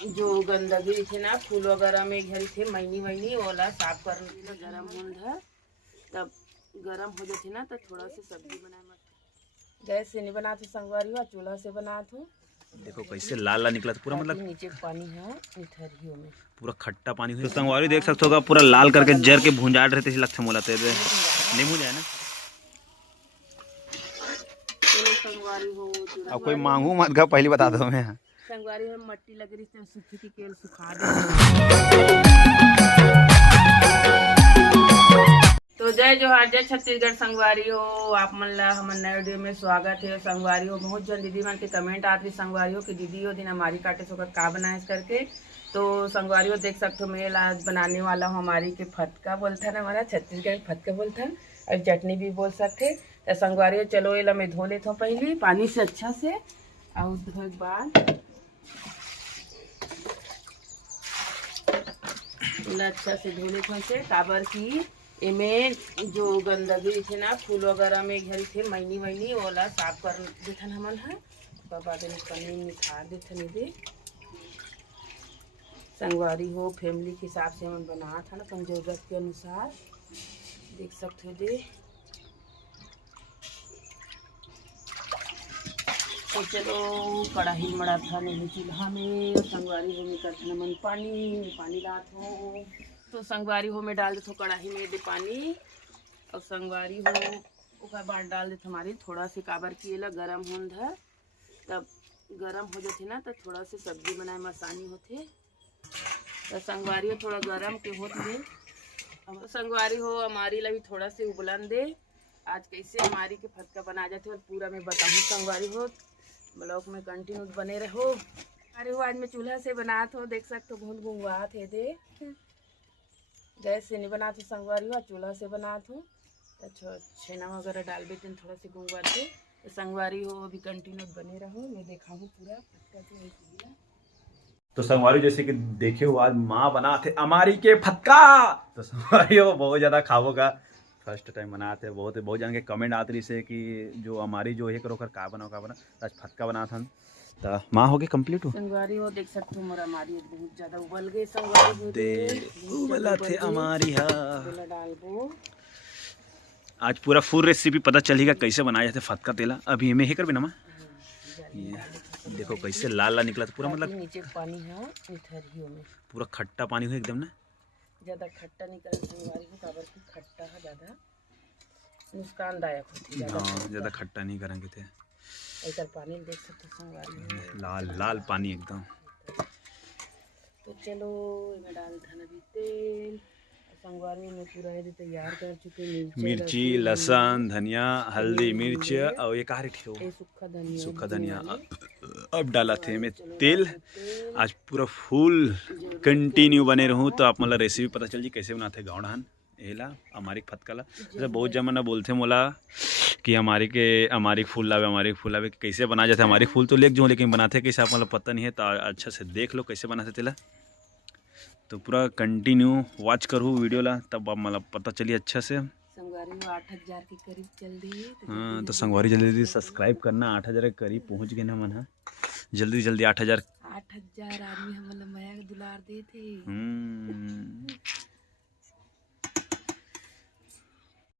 जो गंदगी थे ना फूल वगैरह में घरी थे मैनी वैनी वाला साफ कर गरम होल है। तब गरम हो जाती ना तो थोड़ा सा सब्जी बनाए मत गैस से नहीं बनाते संगवारी हुआ चूल्हा से बनाते। देखो कैसे लाल लाल निकला था पूरा, मतलब नीचे पानी है इधर में पूरा खट्टा पानी हुई। तो संगवारी देख सकते होगा पूरा लाल करके जर के भूंजाट रहते लगते मोला ते नींबू जाए ना। संगवारी हो अब कोई मांगू मत का पहले बता दो मैं। संगवारी में मट्टी लग रही थी सूखी थी केल सुखा दे। तो जय जोहार जय छत्तीसगढ़ संगवारी हो आप मन ला हमन नए वीडियो में स्वागत है। संगवारी हो बहुत जन दीदी मन के कमेंट आती संगवारी हो कि दीदी हो दिन हमारी काटे सो का बनाए करके। तो संगवारी हो देख सकते हो मैं आज बनाने वाला हूँ हमारी के फटका बोलता है ना, हमारा छत्तीसगढ़ फटका बोलता है और चटनी भी बोल सकते। तो संगवारी हो चलो ये ला मैं धो लेता हूँ पहले पानी से अच्छा से और धोए के बाद अच्छा से धो लेते हैं काबर की एमे जो गंदगी थे ना फूल वगैरह में घरी थे मैनी वैनी वाला साफ कर देथन हमन है। बाद में पनीर निखार देथन दे संगवारी हो फैमिली के हिसाब से हमन बना था ना अपन जरूरत के अनुसार देख सकते हो दे। तो चलो कढ़ाई मड़ा था नहीं चूल्हा में संगवारी हो में करते मन पानी डालत हो। तो संगवारी हो में डाल देते कढ़ाई में दे पानी और संगवारी हो उसके बाद डाल देते हमारी थोड़ा सा काबर की ला गरम होन है। तब गरम हो जाते ना तो थोड़ा सा सब्जी बनाए में आसानी होते। तो संगवारी हो थोड़ा गरम के होते अब संगवारी हो हमारी ला भी थोड़ा सा उबलन दे। आज कैसे हमारी के फटका बना जाते और पूरा मैं बताऊँ संगवारी हो ब्लॉग में कंटिन्यू बने रहो। अरे वो आज मैं चूल्हा से बनात हो देख सकते हो बहुत गुंगवात है दे गैस से नहीं बनाते संगवारी हुआ चूल्हा से बनाते हो। तो छेना वगैरह डाल देते हैं थोड़ा सा गुंगवाते। तो संगवारी हो अभी कंटिन्यू बने रहो मैं दिखाऊँ पूरा फटका। तो संगवारी जैसे कि देखे हो आज माँ बना थे हमारी के फटका। तो संगवारी हो बहुत ज़्यादा खावो का फर्स्ट टाइम बनाते बहुत जन के कमेंट आते रही से कि जो हमारी जो है करो कर का बना आज फटका बना था। तो माँ हो गए कंप्लीट हो संगवारी हो देख सकते हो मोरा हमारी बहुत ज़्यादा उबल गई संगवारी दे उबला थे हमारी डाल दो। आज पूरा फुल रेसिपी पता चलेगा कैसे बनाया जाते फटका तेला। अभी में ही कर भी ना ये देखो कैसे लाल लाल निकला था पूरा, मतलब नीचे पानी है इधर में पूरा खट्टा पानी हुआ एकदम ना। ज़्यादा खट्टा नहीं करें संगवारी हो काबर की खट्टा है ज़्यादा नुकसानदायक होती है। ज़्यादा खट्टा नहीं करेंगे थे इधर पानी देख सकते संगवारी लाल लाल पानी एकदम। तो चलो इनमें डाल देना अभी तेल। संगवारी में पूरा है तैयार कर चुके मिर्ची लहसुन धनिया हल्दी मिर्च और ये कहा सूखा धनिया अब डाला थे मैं तेल। आज पूरा फुल कंटिन्यू बने रहूँ तो आप मतलब रेसिपी पता चल जी कैसे बनाते गाँव ढान एला हमारी फटकाला। जैसे बहुत जमाना बोलते मोला कि हमारी फूल लावे कैसे बना जाते हमारी फूल तो लेक जो लेकिन बनाते कैसे आप मतलब पता नहीं है। तो अच्छा से देख लो कैसे बनाते तेला। तो पूरा कंटिन्यू वॉच करूँ वीडियो ला तब आप मतलब पता चलिए अच्छा से। संगवारी 8,000 के करीब चल रही है। हाँ तो संगवारी जल्दी सब्सक्राइब करना 8,000 के करीब पहुँच गए ना मन है जल्दी 8,000 आदमी हम माया दुलार दे थे।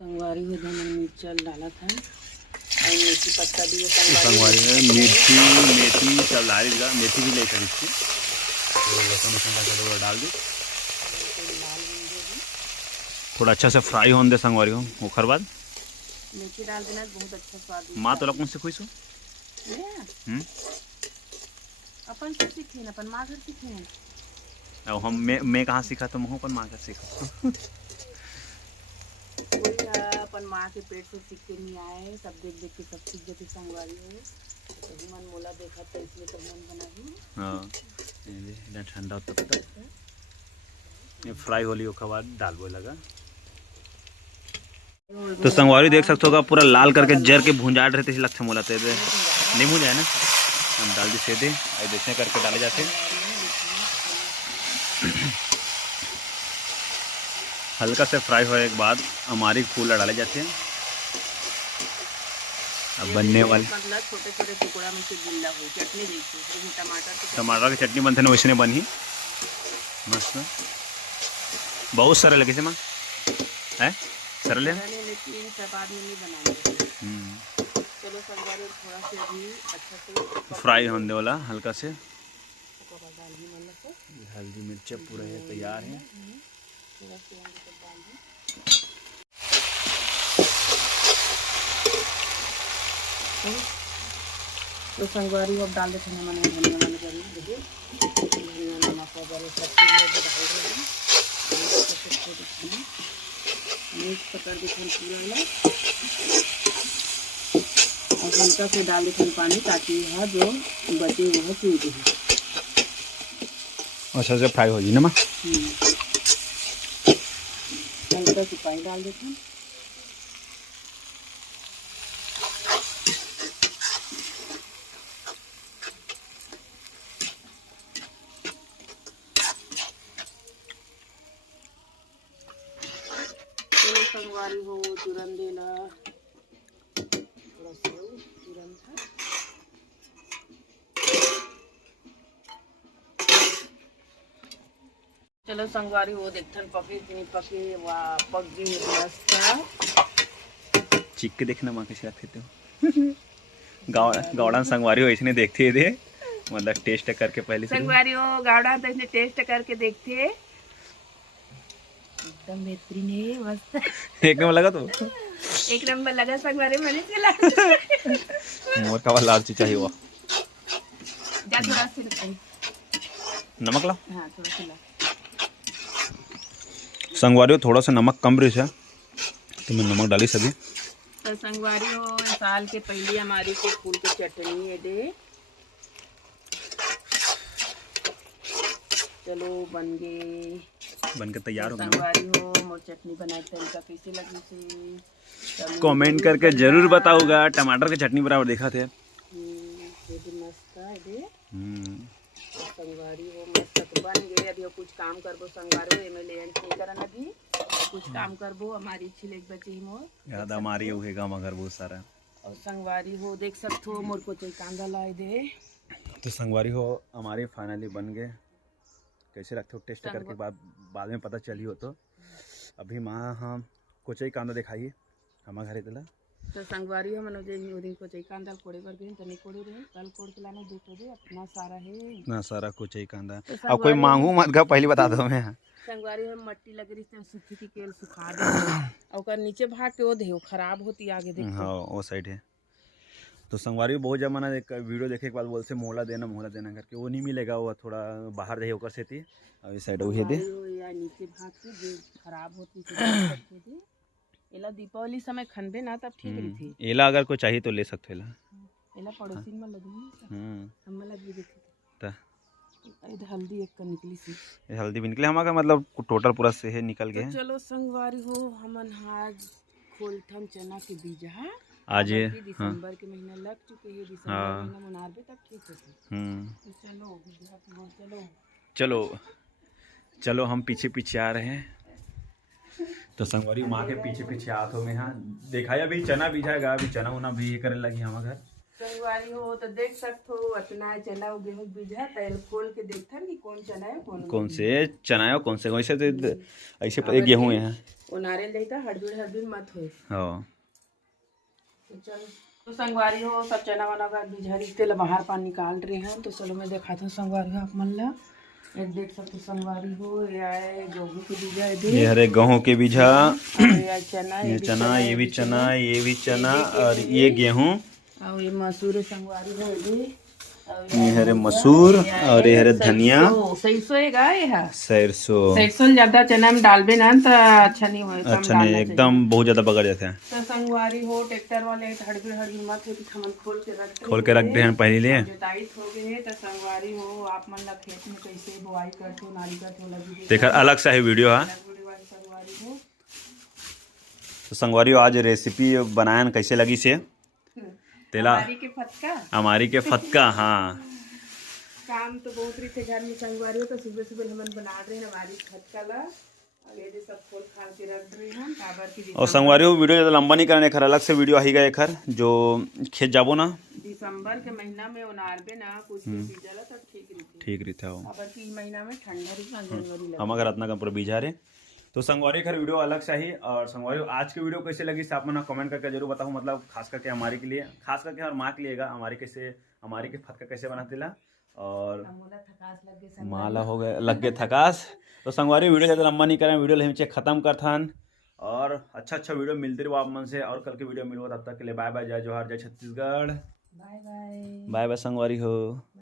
संगवारी में मिर्च डाला था और मेथी पत्ता भी संगवारी में मिर्ची मेथी सब डालेगा मेथी भी ले सकती तो लहसुन डाल दी थोड़ा अच्छा से फ्राई होने दे संगवारी हो ओखर बाद मेथी डाल देना बहुत अच्छा स्वाद। माँ तो कौन से खुश हो अपन से सीखे अपन माँ घर सीखे अब हम मैं कहाँ सीखा तो मैं अपन माँ घर सीखा अपन माँ के पेट से सीख के नहीं आए सब देख देख के सब सीख जाती संगवारी है। तो मन मोला देखा था इसलिए तो मन बना हाँ ठंडा होता ये फ्राई होली उसके बाद डाल बो लगा। तो संगवारी देख सकते होगा पूरा लाल करके जर के भूंजाट रहते लगते मोला ते नींबू जाए ना हम डाल दी सीधे देखने करके डाले जाते हल्का से फ्राई होने के बाद हमारी फूल डाले जाते हैं। अब बनने वाले मतलब छोटे छोटे टुकड़ा में से गिल्ला हो चटनी जैसे टमाटर की चटनी बनते ना वैसे बनी मस्त बहुत सरल है कैसे माँ है सरल है लेकिन सब आदमी नहीं बनाएंगे। चलो संगवारी थोड़ा से अभी अच्छा से फ्राई होने वाला हल्का से हल्दी मिर्चा पूरा है तैयार है। तो संगवारी अब डाल देते हैं मैंने धनिया मन करी देखिए धनिया नमक वगैरह सब चीज़ डाल रहे हैं मिक्स कर देते हैं पूरा ना और हल्का से डाल देते हैं पानी ताकि यह जो बचे वह चूज हो अच्छा से फ्राई हो जाए ना माँ हल्का से पानी डाल देते हैं। संगवारी हो तुरंत देना थोड़ा सा तुरंत है। चलो संगवारी हो देखथन पके कि नहीं पके वाह पक गई मस्त चीख के देखना माँ कैसे आते हो गावड़ा संगवारी हो इसने देखते थे मतलब टेस्ट करके पहले संगवारी हो गावड़ा तो इसने टेस्ट करके देखते एकदम बेहतरीन है मस्त एक नंबर लगा तो एक नंबर लगा संगवारी मैंने चला मोर का लालची चाहिए वो जा थोड़ा सा नमक ला हाँ थोड़ा सा ला संगवारी थोड़ा सा नमक कम रही है तो मैं नमक डाली सभी तो संगवारी हो साल के पहले हमारी को फूल की चटनी है दे चलो बन के तैयार हो गया संगवारी हो मोर चटनी बनाए तरीका कैसे लगी से कमेंट करके जरूर बताऊंगा टमाटर की चटनी बराबर देखा थे मस्त है दे संगवारी हो मस्त बन गए अभी कुछ काम करबो संगवारी हो एमएलए नहीं करन अभी कुछ काम करबो हमारी छिले एक बचे ही मोर याद हमारी होगा मगर बहुत सारा और संगवारी हो देख सकते हो मोर को चाहिए कांदा लाए दे तो संगवारी हो हमारी फाइनली बन गए कैसे रखते हो टेस्ट करके बाद में पता चली हो तो अभी माँ हम कोचई कांदा दिखाइए हमारे घरे तला तो संगवारी हो मनोज दिन को चाहिए कांदा कोड़े पर गए तनी कोड़े रहे कल कोड़ के लाना दूसरे दे अपना सारा है ना सारा कोचई कांदा अब कोई मांगू मत का पहले बता दो मैं संगवारी हम मट्टी लग रही थी सूखी थी केल सुखा दे और नीचे भाग के वो देहो खराब होती आगे देख हाँ वो साइड है तो संगवारी बहुत जमाना वीडियो देखे के बाद बोलते मोहला देना करके वो नहीं मिलेगा वो थोड़ा बाहर रहे होकर से थी और इस साइड वही दे या नीचे भाग के जो खराब होती एला दीपावली समय खनबे ना तब ठीक रही थी एला अगर कोई चाहिए तो ले सकते एला एला पड़ोसी में लगी हम लगी देखे ता हल्दी एक का निकली सी हल्दी भी निकले हमारा मतलब टोटल पूरा से है निकल गए तो चलो संगवारी हो हमन आज खोलथन चना के बीजा आज दिसंबर के महीना लग चुके हैं दिसंबर महीना मनारबे तक ठीक होते तो चलो चलो हम पीछे पीछे आ रहे हैं तो संगवारी माँ के पीछे पीछे हाथों में हाँ देखा अभी चना बीजाएगा अभी चना उना भी ये करने लगी हमारे घर संगवारी हो तो देख सकते हो अतना है चना गेहूं बीजा पहले खोल के देखता कि कौन चना है कौन से चना है कौन से वैसे तो ऐसे गेहूं है वो नारियल देता हड़बड़ मत हो हाँ तो चलो तो संगवारी हो सब चना वना का बीजा रिश्ते बाहर पानी निकाल रहे हैं तो चलो मैं दिखाता हूँ संगवारी हो आप मन ला देख सकते संगवारी हो गेहूं के बीजा ये हरे गेहूं के बीजा चना ये चना ये भी चना ये भी चना और ये गेहूं और ये मसूर संगवारी हो ये हरे मसूर और ये हरे धनिया सरसों है सरसों ज्यादा चना में डालबे ना तो अच्छा नहीं होए अच्छा नहीं एकदम बहुत ज्यादा बगड़ जाते हैं तो संगवारी हो ट्रैक्टर वाले हड़बड़ मत हो कि हमन खोल के रख दे हैं पहले जोताई हो गए तो संगवारी हो आप मन ला खेत में कैसे बुआई करते हो नाली करते हो लगी देखा अलग सा है वीडियो है संगवारी हो तो संगवारी हो आज रेसिपी बनाया कैसे लगी से तेला हमारी के फतका हाँ काम तो बहुत रही थे घर में संगवारी हो तो सुबह सुबह हम बना रहे हैं हमारी फतका ला ये दे सब खोल खाल के रख रही हूँ काबर की और संगवारी हो वीडियो ज़्यादा लंबा नहीं करने खर अलग से वीडियो आएगा एक खर जो खेत जाबो ना दिसंबर के महीना में उनारबे ना कुछ सीजला तो ठीक रहता हो काबर की महीना में ठंडा रही जनवरी लगे हम अगर इतना कम पूरा बीजा रे तो संगवारी खर वीडियो अलग से ही। और संगवारी आज की वीडियो कैसे लगी आप मना कमेंट करके जरूर बताओ, मतलब खास करके हमारे के लिए, खास करके और माँ के लिएगा हमारे कैसे हमारे के फटका कैसे बनाते ला और माला हो गए लग गए थकास। तो संगवारी वीडियो ज़्यादा लंबा नहीं करें, वीडियो हम खत्म कर थान और अच्छा वीडियो मिलते रहो आप मन से और कल की वीडियो मिलो, तब तक के लिए बाय बाय, जय जोहार, जय छत्तीसगढ़, बाय बाय संगवारी हो।